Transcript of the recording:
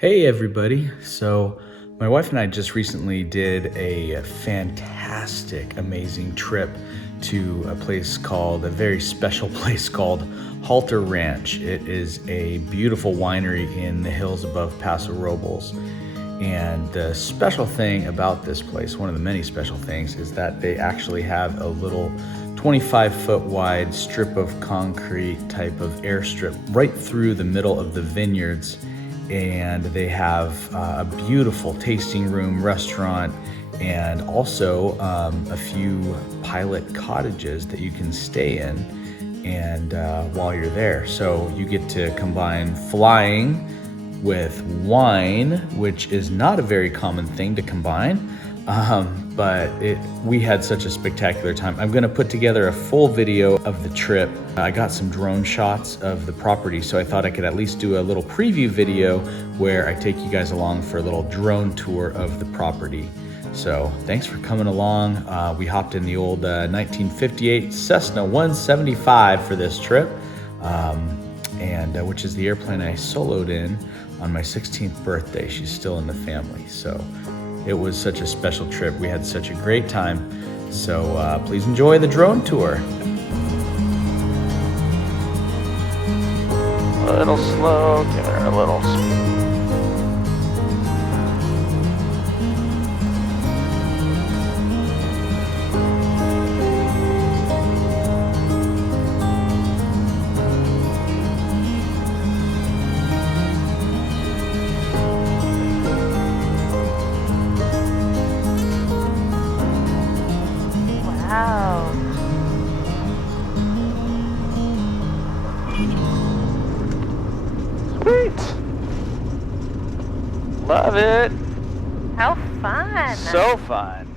Hey everybody. So my wife and I just recently did a fantastic, amazing trip to a very special place called Halter Ranch. It is a beautiful winery in the hills above Paso Robles. And the special thing about this place, one of the many special things, is that they actually have a little 25-foot wide strip of concrete type of airstrip right through the middle of the vineyards. And they have a beautiful tasting room, restaurant, and also a few pilot cottages that you can stay in and while you're there. So you get to combine flying with wine, which is not a very common thing to combine, but we had such a spectacular time. I'm gonna put together a full video of the trip. I got some drone shots of the property, so I thought I could at least do a little preview video where I take you guys along for a little drone tour of the property. So thanks for coming along. We hopped in the old 1958 Cessna 175 for this trip, which is the airplane I soloed in on my 16th birthday. She's still in the family, so it was such a special trip. We had such a great time. So please enjoy the drone tour. A little slow, give her a little speed. Wow. Sweet. Love it. How fun. So fun.